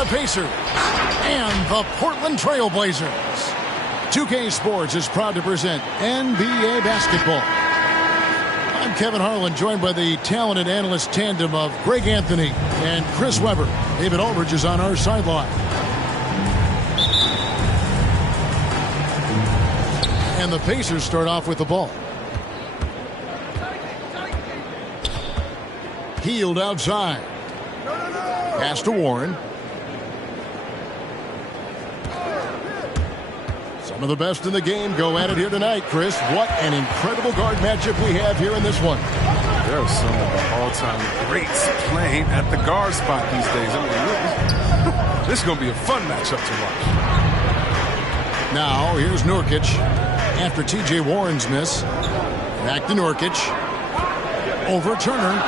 Indiana Pacers and the Portland Trail Blazers. 2K Sports is proud to present NBA basketball. I'm Kevin Harlan, joined by the talented analyst tandem of Greg Anthony and Chris Webber. David Aldridge is on our sideline. And the Pacers start off with the ball. Healed outside. Pass to Warren. Some of the best in the game go at it here tonight, Chris. What an incredible guard matchup we have here in this one. There are some of the all-time greats playing at the guard spot these days. I mean, this is going to be a fun matchup to watch. Now, here's Nurkic. After T.J. Warren's miss. Back to Nurkic. Over Turner.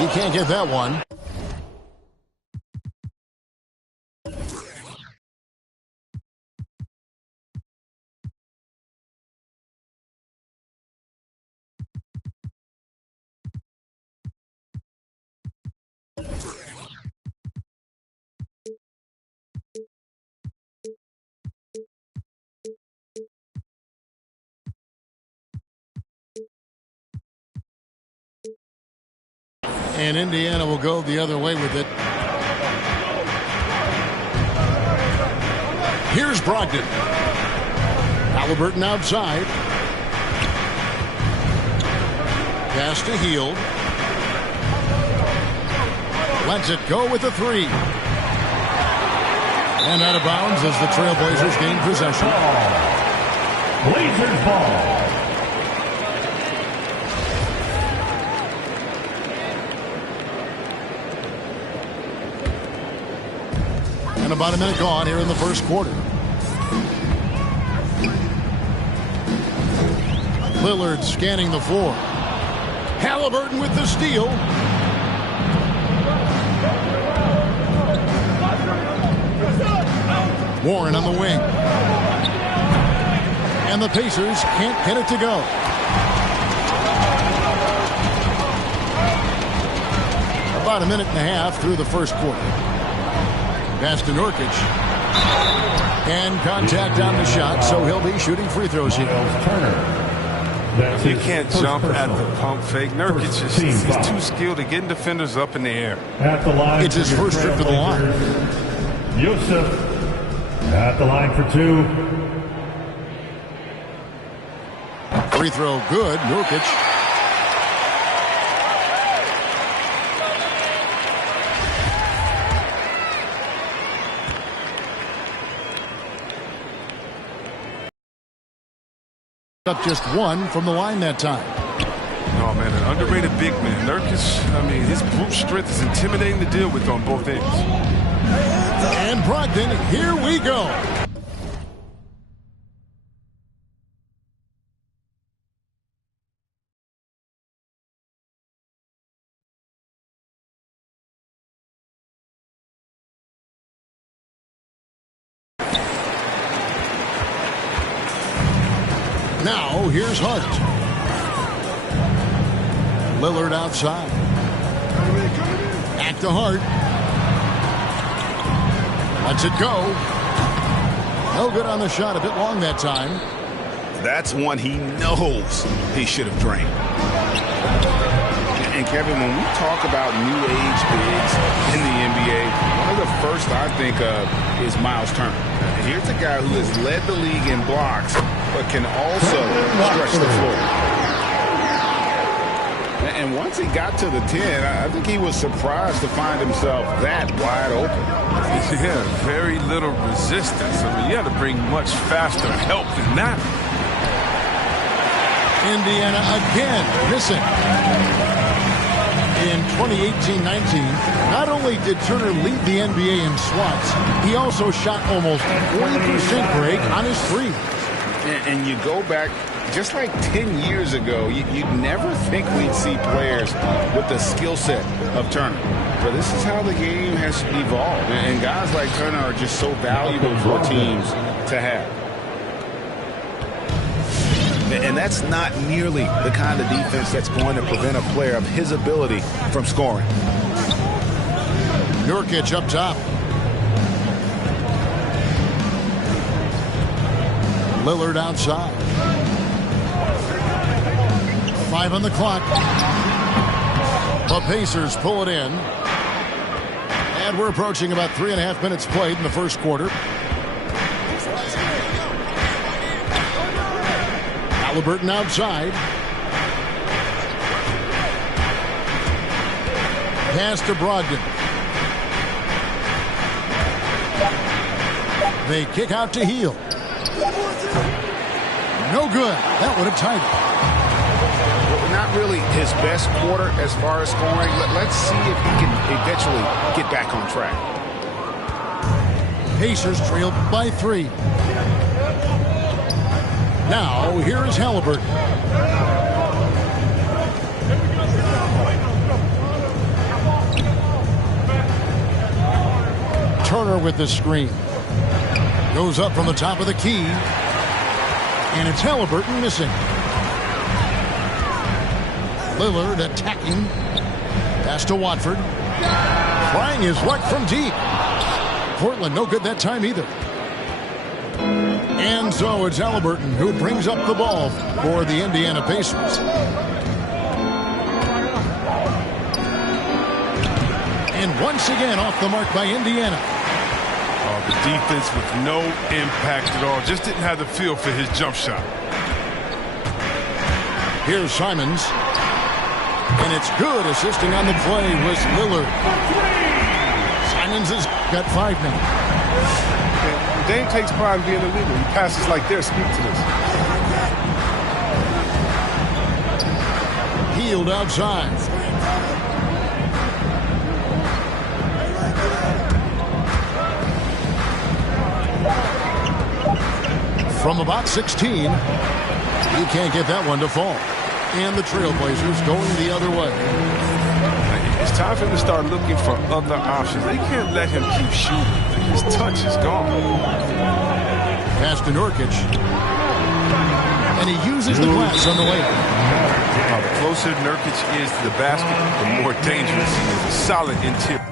He can't get that one. And Indiana will go the other way with it. Here's Brogdon. Halliburton outside. Pass to Hield. Lets it go with a three. And out of bounds as the Trailblazers gain possession. Blazers ball. And about a minute gone here in the first quarter. Lillard scanning the floor. Halliburton with the steal. Warren on the wing. And the Pacers can't get it to go. About a minute and a half through the first quarter. Pass to Nurkic. And contact on the shot, so he'll be shooting free throws here. You can't jump at the pump fake. Nurkic he's too skilled at getting defenders up in the air. At the line, it's his first trip to the line. Yusuf at the line for two. Free throw good. Nurkic. Up just one from the line that time. Oh, man, an underrated big man. Nurkic, I mean, his brute strength is intimidating to deal with on both ends. And Brogdon, here we go. Now, here's Hart. Lillard outside. Back to Hart. Lets it go. No good on the shot. A bit long that time. That's one he knows he should have drained. And, Kevin, when we talk about new age bigs in the NBA, one of the first I think of is Miles Turner. Here's a guy who has led the league in blocks, but can also stretch the floor. And once he got to the 10, I think he was surprised to find himself that wide open. Yeah, very little resistance. I mean, you had to bring much faster help than that. Indiana again missing. In 2018-19, not only did Turner lead the NBA in swats, he also shot almost 40% break on his threes. And you go back just like 10 years ago, you'd never think we'd see players with the skill set of Turner. But this is how the game has evolved. And guys like Turner are just so valuable for teams to have. And that's not nearly the kind of defense that's going to prevent a player of his ability from scoring. Nurkic up top. Lillard outside. 5 on the clock. The Pacers pull it in. And we're approaching about 3.5 minutes played in the first quarter. Halliburton outside. Pass to Brogdon. They kick out to Hield. No good. That would have tied it. Not really his best quarter as far as scoring. Let's see if he can eventually get back on track. Pacers trail by 3. Now, here is Halliburton. Turner with the screen. Goes up from the top of the key. And it's Halliburton missing. Lillard attacking. Pass to Watford. Trying his luck from deep. Portland no good that time either. And so it's Halliburton who brings up the ball for the Indiana Pacers. And once again off the mark by Indiana. The defense with no impact at all. Just didn't have the feel for his jump shot. Here's Simons. And it's good. Assisting on the play was Lillard. Simons has got 5 now. Dame takes pride in being a leader. He passes like this. Speak to this. Hield outside. From about 16, he can't get that one to fall. And the Trailblazers going the other way. It's time for him to start looking for other options. They can't let him keep shooting. His touch is gone. Pass to Nurkic. And he uses the glass on the way. The closer Nurkic is to the basket, the more dangerous he is. A solid interior.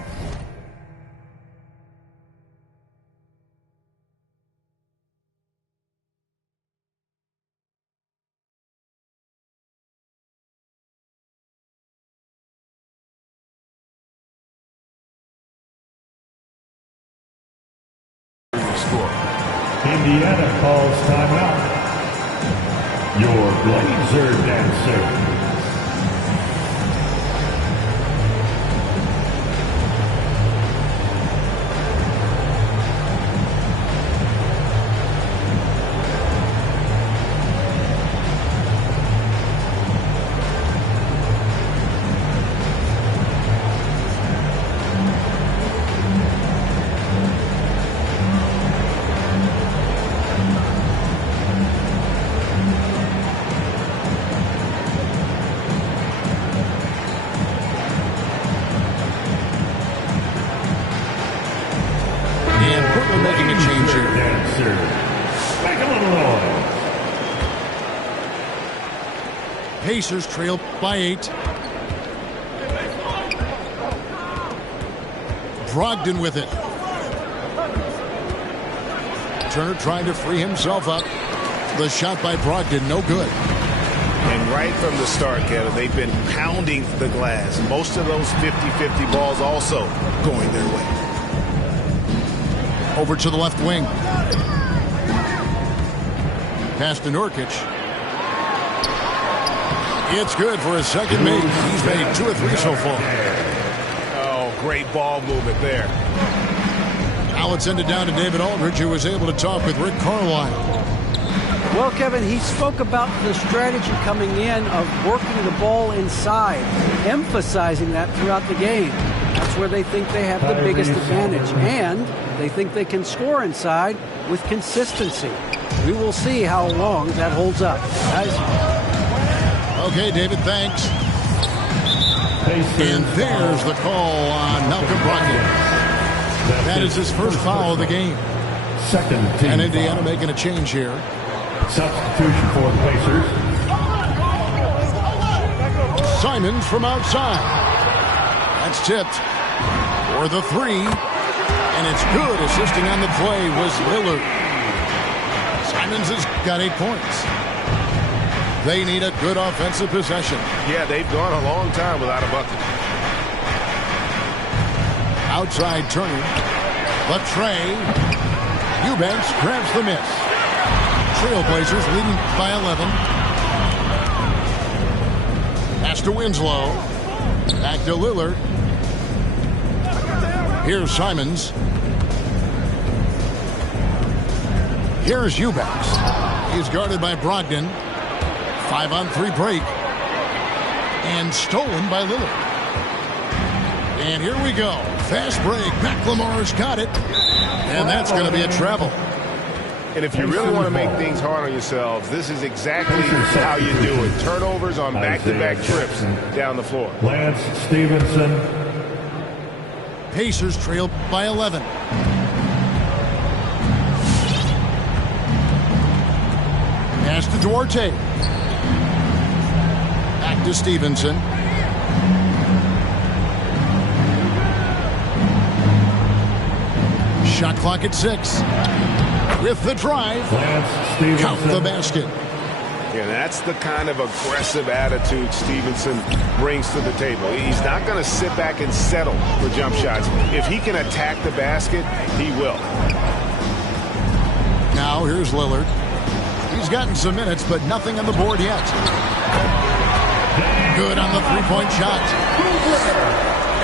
Indiana calls timeout. Your Blazer dancer. Pacers trail by 8. Brogdon with it. Turner trying to free himself up. The shot by Brogdon, no good. And right from the start, Kevin, they've been pounding the glass. Most of those 50-50 balls also going their way. Over to the left wing. Pass to Nurkic. It's good for his second make. He's made 2 or 3 so far. Oh, great ball movement there. Now it's ended down to David Aldridge, who was able to talk with Rick Carlisle. Well, Kevin, he spoke about the strategy coming in of working the ball inside, emphasizing that throughout the game. That's where they think they have the biggest advantage, and they think they can score inside with consistency. We will see how long that holds up. Guys. Okay, David, thanks. And there's the call on Malcolm Brogdon. That is his first foul of the game. Second team. And Indiana making a change here. Substitution for the Pacers. Simons from outside. That's tipped for the 3. And it's good. Assisting on the play was Lillard. Simons has got 8 points. They need a good offensive possession. Yeah, they've gone a long time without a bucket. Outside Turner. Trey. Eubanks grabs the miss. Trailblazers leading by 11. Pass to Winslow. Back to Lillard. Here's Simons. Here's Eubanks. He's guarded by Brogdon. 5-on-3 break. And stolen by Lillard. And here we go. Fast break. McLemore's got it. And that's going to be a travel. And if you really want to make things hard on yourselves, this is exactly how you do it. Turnovers on back-to-back trips down the floor. Lance Stevenson. Pacers trail by 11. Pass to Duarte. Back to Stevenson. Shot clock at 6. With the drive. Count the basket. Yeah, that's the kind of aggressive attitude Stevenson brings to the table. He's not going to sit back and settle for jump shots. If he can attack the basket, he will. Now here's Lillard. He's gotten some minutes, but nothing on the board yet. Good on the three-point shot.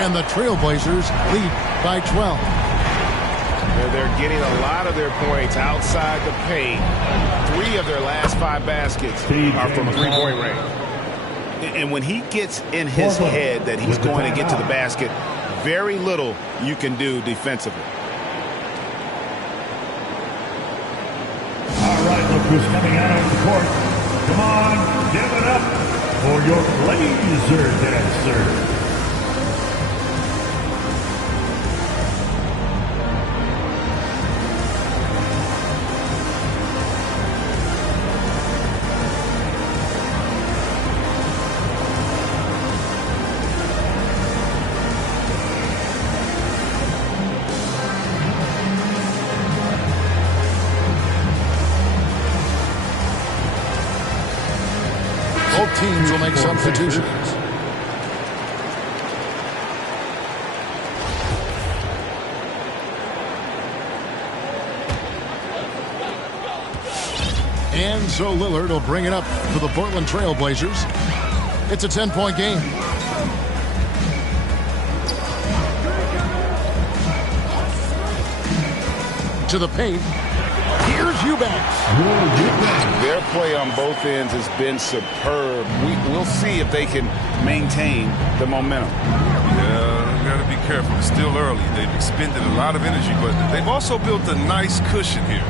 And the Trailblazers lead by 12. They're getting a lot of their points outside the paint. 3 of their last 5 baskets are from three-point range. And when he gets in his head that he's going to get to the basket, very little you can do defensively. All right, look who's coming out on the court. Come on, give it up for your laser dancer. Both teams will make substitutions. And so Lillard will bring it up for the Portland Trailblazers. It's a 10-point game. To the paint. Here's Eubanks. Their play on both ends has been superb. We'll see if they can maintain the momentum. Yeah, got to be careful. It's still early. They've expended a lot of energy, but they've also built a nice cushion here.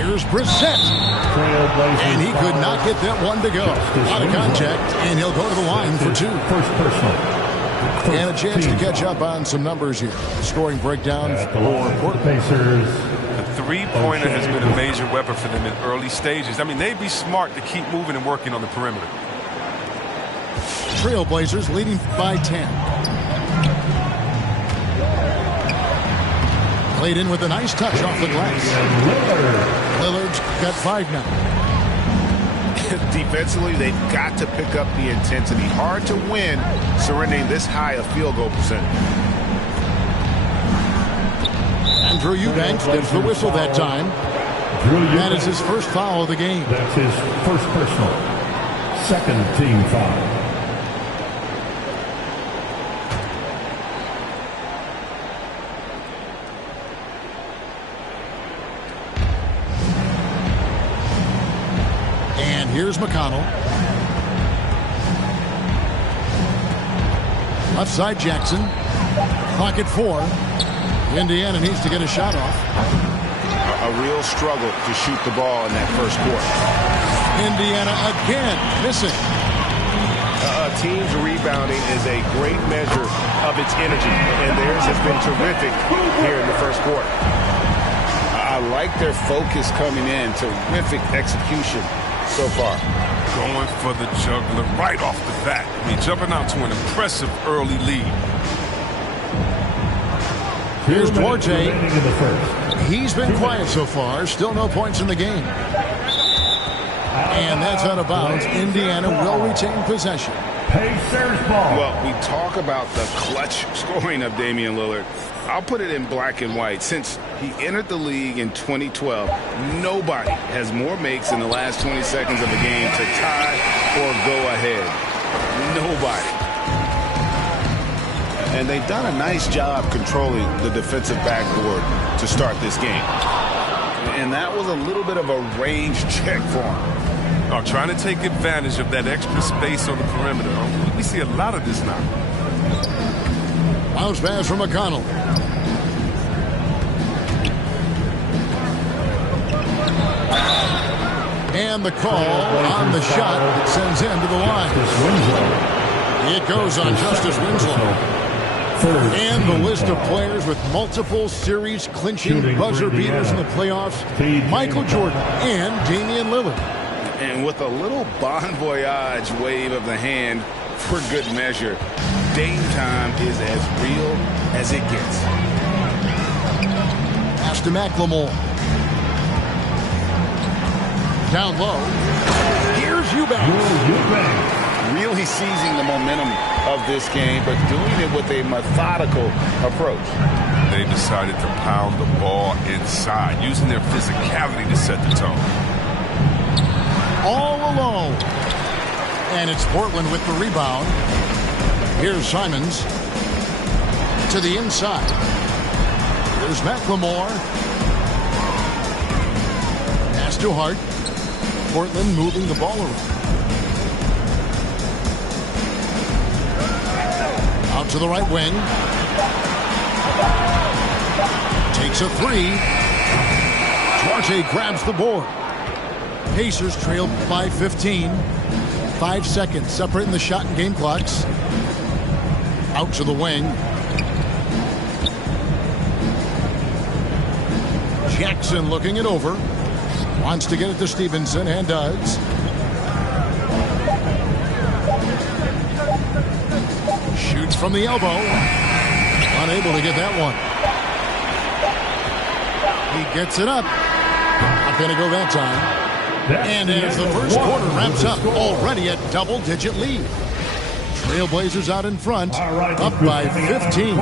Here's Brissett. And he could not get that one to go. Out of contact, and he'll go to the line for 2. First personal. And a chance to catch up on some numbers here. Scoring breakdown for Portland. Pacers. The three-pointer has been a major weapon for them in early stages. I mean, they'd be smart to keep moving and working on the perimeter. Trailblazers leading by 10. Played in with a nice touch off the glass. Lillard's got 5 now. Defensively, they've got to pick up the intensity. Hard to win surrendering this high a field goal percentage. Andrew Eubanks gets the whistle that time. That is his first foul of the game. That's his first personal. Second team foul. Here's McConnell. Left side Jackson. Clock at 4. Indiana needs to get a shot off. A real struggle to shoot the ball in that first quarter. Indiana again missing. A team's rebounding is a great measure of its energy, and theirs has been terrific here in the first quarter. I like their focus coming in. Terrific execution so far. Going for the juggler right off the bat. I mean, jumping out to an impressive early lead. Here's 2 minutes Duarte. remaining in the first. He's been quiet so far. Still no points in the game. And that's out of bounds. Indiana will retain possession. Pacers ball. Well, we talk about the clutch scoring of Damian Lillard. I'll put it in black and white. Since he entered the league in 2012, nobody has more makes in the last 20 seconds of a game to tie or go ahead. Nobody. And they've done a nice job controlling the defensive backboard to start this game. And that was a little bit of a range check for him. Trying to take advantage of that extra space on the perimeter. We see a lot of this now. Bounce pass from McConnell. And the call on the shot that sends him to the line. It goes on Justice Winslow. And the list of players with multiple series clinching buzzer beaters in the playoffs: Michael Jordan and Damian Lillard. And with a little bon voyage wave of the hand for good measure, Dame time is as real as it gets. Pass to McLemore. Down low. Here's Eubanks. Really seizing the momentum of this game, but doing it with a methodical approach. They decided to pound the ball inside, using their physicality to set the tone. All alone. And it's Portland with the rebound. Here's Simons to the inside. There's McLemore. Pass to Hart. Portland moving the ball around. Out to the right wing. Takes a three. Duarte grabs the board. Pacers trail by 15. 5 seconds separating the shot and game clocks. Out to the wing. Jackson looking it over. Wants to get it to Stevenson and does. Shoots from the elbow. Unable to get that one. He gets it up. Not going to go that time. And as the first quarter wraps up, already a double-digit lead. Trailblazers out in front, up by 15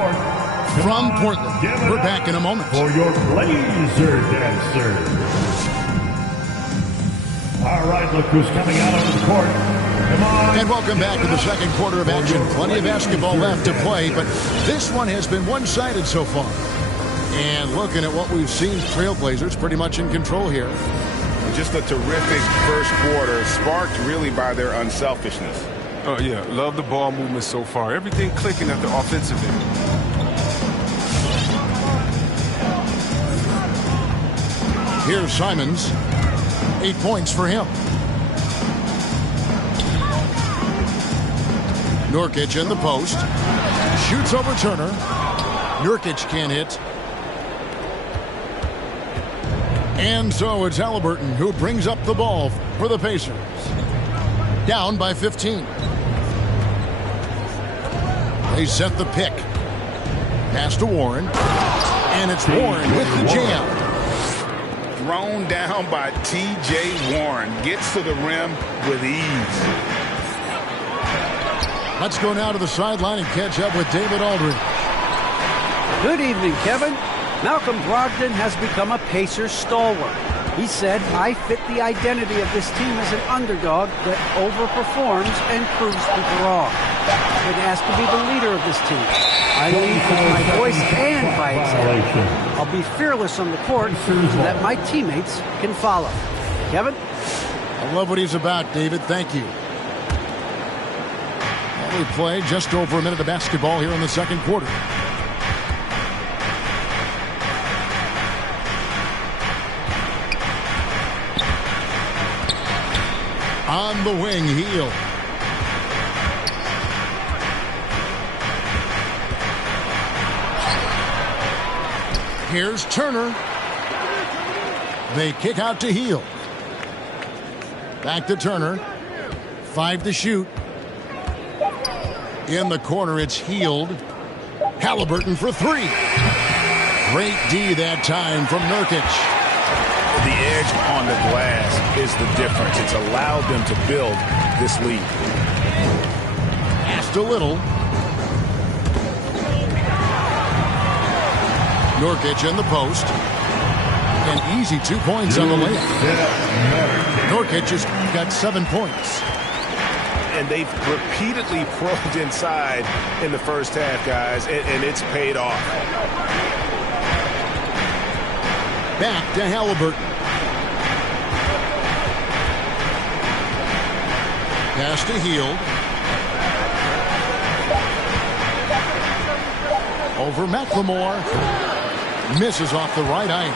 from Portland. We're back in a moment. For your Blazer dancers. All right, look who's coming out on the court. Come on. And welcome back to the second quarter of action. Plenty of basketball left to play, but this one has been one-sided so far. And looking at what we've seen, Trailblazers pretty much in control here. Just a terrific first quarter, sparked really by their unselfishness. Oh, yeah. Love the ball movement so far. Everything clicking at the offensive end. Here's Simons. 8 points for him. Nurkic in the post. Shoots over Turner. Nurkic can't hit. And so it's Halliburton who brings up the ball for the Pacers. Down by 15. They set the pick. Pass to Warren. And it's Warren with the jam. Thrown down by T.J. Warren. Gets to the rim with ease. Let's go now to the sideline and catch up with David Aldridge. Good evening, Kevin. Malcolm Brogdon has become a Pacers stalwart. He said, "I fit the identity of this team as an underdog that overperforms and proves people wrong. I've been asked to be the leader of this team. I lead with my voice and by example. I'll be fearless on the court so that my teammates can follow." Kevin? I love what he's about, David. Thank you. Well, we played just over a minute of basketball here in the second quarter. On the wing, Hield. Here's Turner. They kick out to Hield. Back to Turner. 5 to shoot. In the corner, it's Hield. Halliburton for 3. Great D that time from Nurkic. The edge on the glass is the difference. It's allowed them to build this lead. Passed a little. Nurkic in the post. An easy 2 points on the layup. Nurkic has got 7 points. And they've repeatedly probed inside in the first half, guys, and it's paid off. Back to Halliburton. Pass to Hield. Over McLemore. Misses off the right eye.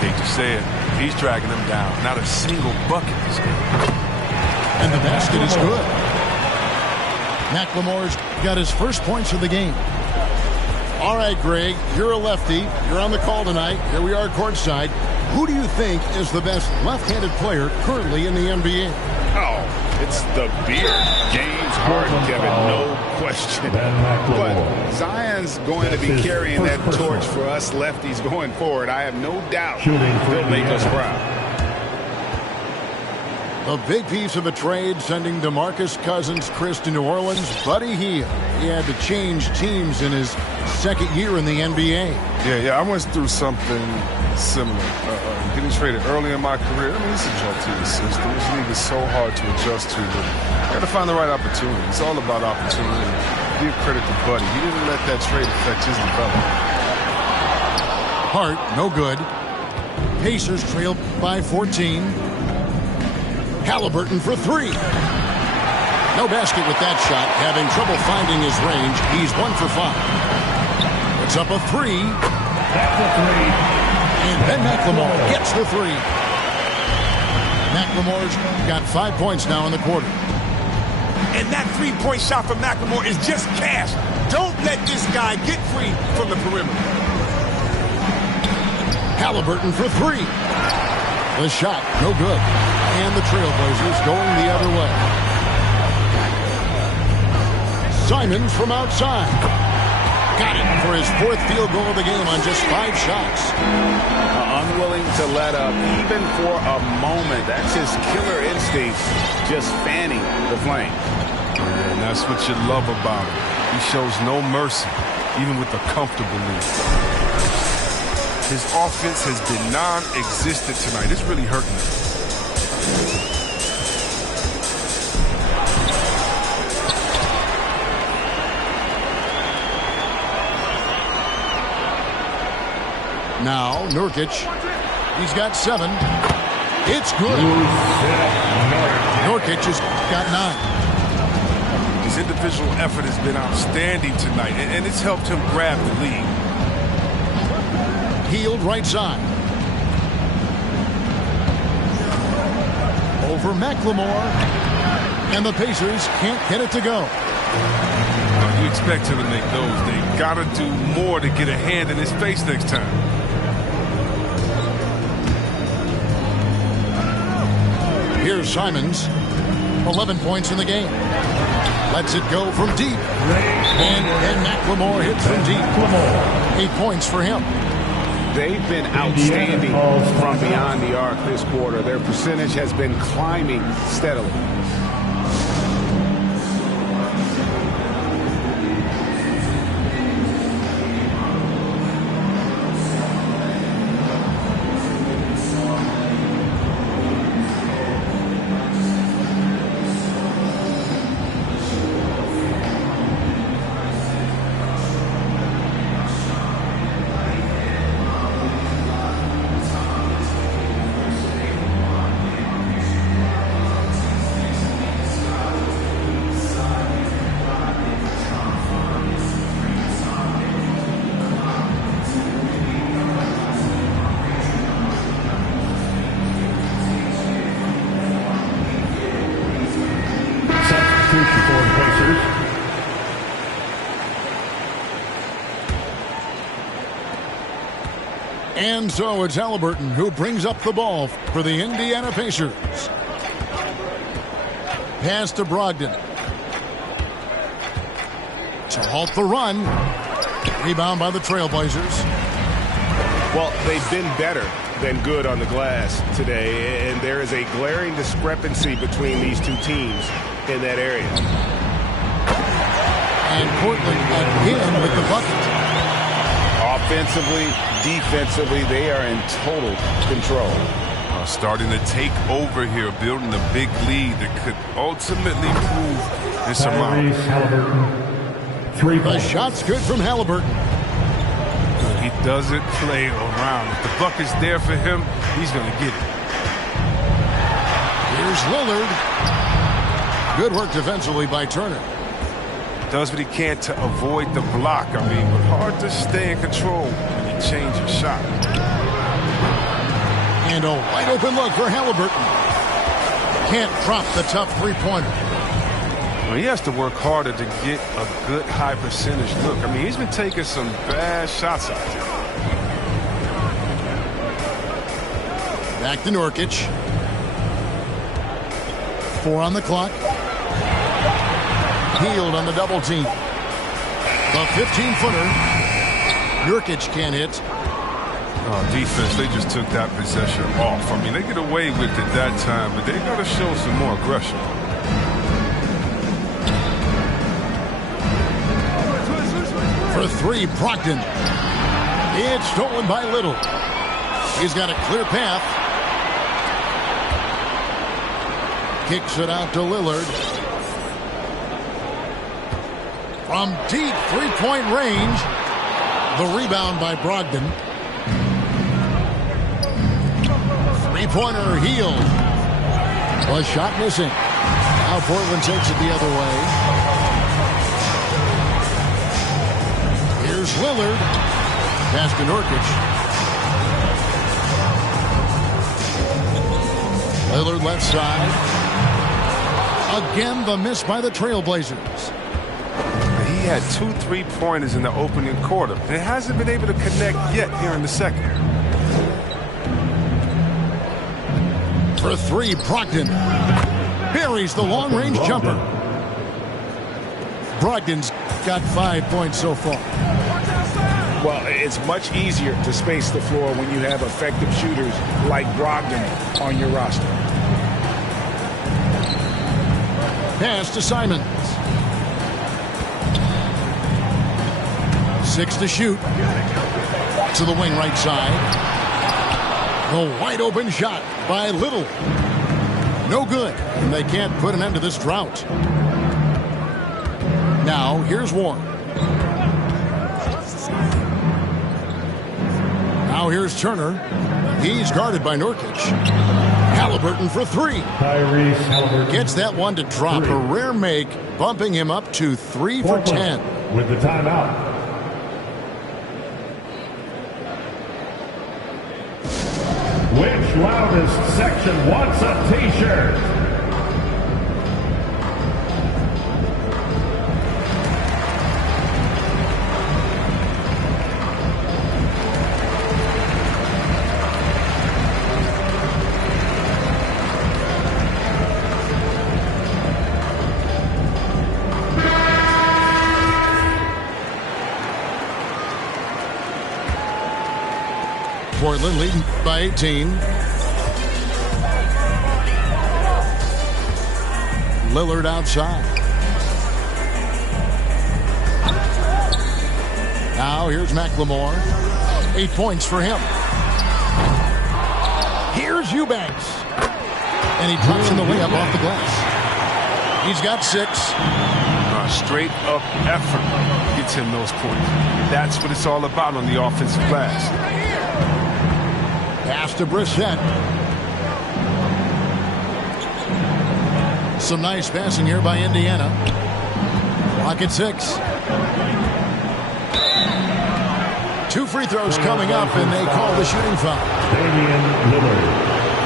Hate to say it, he's dragging them down. Not a single bucket this game. And the basket is good. McLemore's got his first points of the game. All right, Greg, you're a lefty. You're on the call tonight. Here we are courtside. Who do you think is the best left-handed player currently in the NBA? Oh, it's the beard. James Harden, Kevin, no question. But Zion's going to be carrying that torch for us lefties going forward. I have no doubt he'll make us proud. A big piece of a trade sending DeMarcus Cousins-Chris to New Orleans. Buddy Hield. He had to change teams in his second year in the NBA. Yeah, I went through something similar. Getting traded early in my career. I mean, it's a jump to the system. This league is so hard to adjust to. But you got to find the right opportunity. It's all about opportunity. Give credit to Buddy. He didn't let that trade affect his development. Hart, no good. Pacers trail by 14. Halliburton for three. No basket with that shot. Having trouble finding his range. He's 1 for 5. It's up a three. That's a three. And Ben McLemore gets the three. McLemore's got 5 points now in the quarter. And that three-point shot from McLemore is just cash. Don't let this guy get free from the perimeter. Halliburton for three. The shot, no good. And the Trailblazers going the other way. Simons from outside. Got it for his 4th field goal of the game on just 5 shots. Unwilling to let up even for a moment. That's his killer instinct, just fanning the flame. Yeah, and that's what you love about him. He shows no mercy, even with a comfortable lead. His offense has been non-existent tonight. It's really hurting him. Now, Nurkic. He's got 7. It's good. Nurkic has got 9. His individual effort has been outstanding tonight, and it's helped him grab the lead. Hield right side. Over McLemore. And the Pacers can't get it to go. You expect him to make those. They got to do more to get a hand in his face next time. Here's Simons. 11 points in the game. Lets it go from deep. And McLemore hits from deep. 8 points for him. They've been outstanding from beyond the arc this quarter. Their percentage has been climbing steadily. And so it's Halliburton who brings up the ball for the Indiana Pacers. Pass to Brogdon. To halt the run. Rebound by the Trailblazers. Well, they've been better than good on the glass today, and there is a glaring discrepancy between these two teams in that area. And Portland again with the bucket. Offensively, defensively, they are in total control. Starting to take over here, building a big lead that could ultimately prove insurmountable. The shot's good from Halliburton. He doesn't play around. If the bucket's there for him, he's going to get it. Here's Lillard. Good work defensively by Turner. Does what he can to avoid the block. I mean, but hard to stay in control when you change your shot. And a wide open look for Halliburton. Can't drop the tough three-pointer. Well, he has to work harder to get a good high percentage look. I mean, he's been taking some bad shots out there. Back to Nurkic. 4 on the clock. Healed on the double team. The 15-footer. Nurkic can't hit. Defense, they just took that possession off. I mean, they get away with it that time, but they got to show some more aggression. For 3, Brogdon. It's stolen by Little. He's got a clear path. Kicks it out to Lillard. From deep three-point range. The rebound by Brogdon. Three-pointer Healed. Was shot missing. Now Portland takes it the other way. Here's Lillard. Pass to Nurkic. Lillard left side. Again, the miss by the Trailblazers. He had 2 3-pointers in the opening quarter. He hasn't been able to connect yet here in the second. For 3, Brogdon. Buries the long-range jumper. Brogdon's got 5 points so far. Well, it's much easier to space the floor when you have effective shooters like Brogdon on your roster. Pass to Simons. 6 to shoot. To the wing right side. The wide open shot by Little. No good. And they can't put an end to this drought. Now, here's Warren. Now here's Turner. He's guarded by Nurkic. Halliburton for 3. Tyrese Halliburton gets that one to drop. A rare make, bumping him up to 3 for 10. With the timeout. Which loudest section wants a t-shirt? Portland leading by 18. Lillard outside. Now here's McLemore. 8 points for him. Here's Eubanks. And he drops in the layup off the glass. He's got 6. Straight up effort gets him those points. That's what it's all about on the offensive glass. Pass to Brissett. Some nice passing here by Indiana. Clock at 6. 2 free throws coming up, and they call the shooting foul.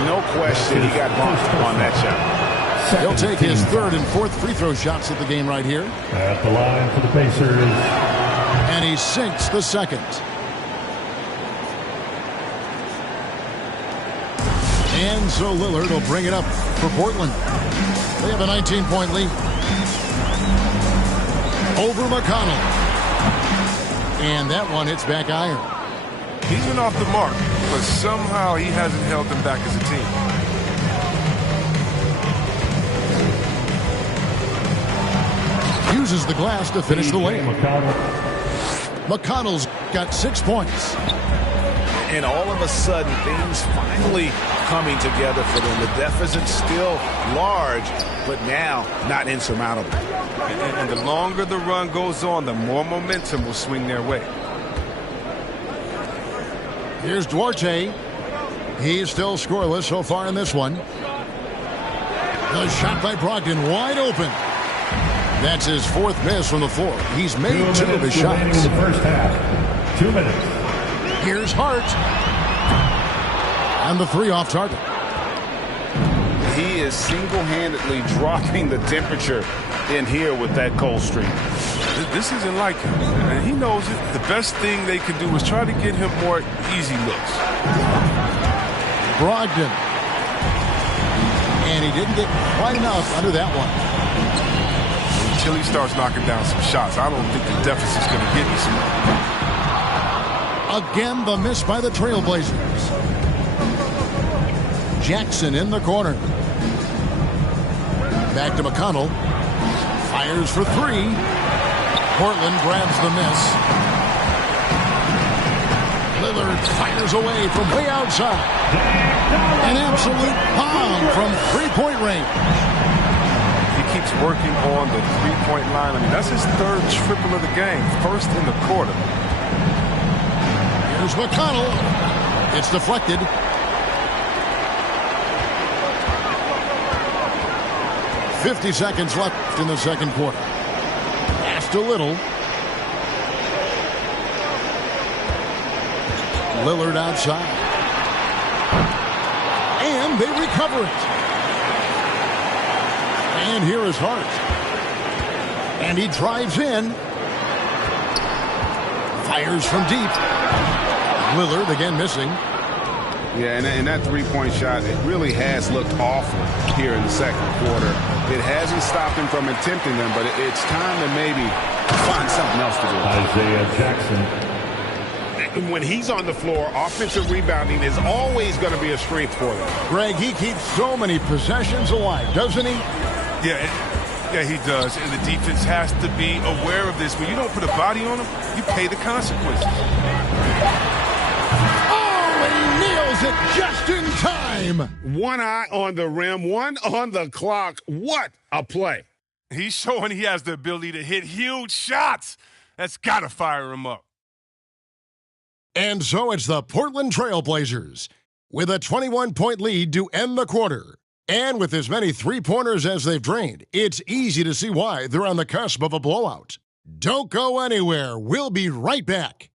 No question, he got bumped on that shot. He'll take his 3rd and 4th free throw shots of the game right here. At the line for the Pacers. And he sinks the 2nd. And so Lillard will bring it up for Portland. They have a 19-point lead. Over McConnell. And that one hits back iron. He's been off the mark, but somehow he hasn't held them back as a team. Uses the glass to finish the layup. McConnell's got 6 points. And all of a sudden, things finally coming together for them. The deficit's still large, but now not insurmountable. And the longer the run goes on, the more momentum will swing their way. Here's Duarte. He's still scoreless so far in this one. The shot by Brogdon wide open. That's his 4th miss from the floor. He's made 2 of his shots. The first half. 2 minutes. Here's Hart. And the 3 off target. He is single-handedly dropping the temperature in here with that cold streak. This isn't like him, and he knows it. The best thing they can do is try to get him more easy looks. Brogdon. And he didn't get quite enough under that one. Until he starts knocking down some shots, I don't think the deficit's going to get this one. Again, the miss by the Trailblazers. Jackson in the corner. Back to McConnell. Fires for 3. Portland grabs the miss. Lillard fires away from way outside. An absolute bomb from 3-point range. He keeps working on the 3-point line. I mean, that's his 3rd triple of the game. 1st in the quarter. Here's McConnell. It's deflected. .50 seconds left in the second quarter. Passed a little. Lillard outside. And they recover it. And here is Hart. And he drives in. Fires from deep. Lillard again missing. Yeah, and that 3-point shot, it really has looked awful here in the second quarter. It hasn't stopped him from attempting them, but it's time to maybe find something else to do. Isaiah Jackson. And when he's on the floor, offensive rebounding is always going to be a strength for them. Greg, he keeps so many possessions alive, doesn't he? Yeah, he does. And the defense has to be aware of this. When you don't put a body on him, you pay the consequences. Nails it just in time. One eye on the rim, one on the clock. What a play. He's showing he has the ability to hit huge shots. That's got to fire him up. And so it's the Portland Trailblazers with a 21-point lead to end the quarter. And with as many 3-pointers as they've drained, it's easy to see why they're on the cusp of a blowout. Don't go anywhere. We'll be right back.